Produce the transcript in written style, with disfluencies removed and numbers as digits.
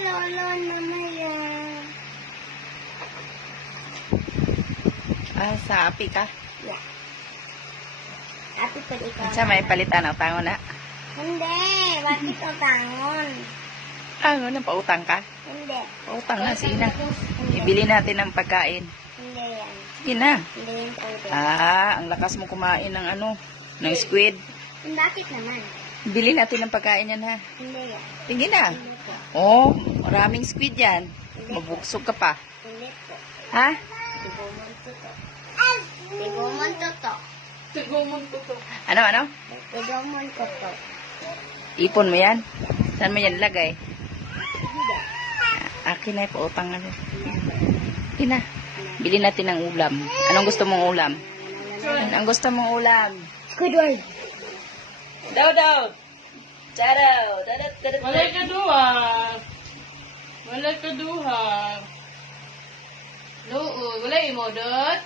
lolo namaya. Ah, sa api ka? Ya. Tapi pwede ka. Sa may palitan ang tangon na. Hindi, bakit o tangon? Tangon na, pautang ka? Hindi. Pautang na, sige na. Ibili natin ng pagkain. Hindi yan. Sige na. Hindi yan pwede. Ah, ang lakas mo kumain ng ano, ng squid. Bakit naman? Bili natin ng pagkain yan ha. Hindi yan. Sige na. Hindi po. Oh, maraming squid yan. Mabuksog ka pa. Hindi po. Ha? Tigumon to to. Tigumon to to. Ano, ano? Tigumon to to. Ipon mo yan? Saan mo yan lagay? Hindi. Akin na, pautang na. Sige na. Bili natin ng ulam. Anong gusto mong ulam? Anong gusto mong ulam? Squidward. Daw, daw. Charaw. Dadat, dadat. Walay ka duha. Walay ka duha. Walay mo dot.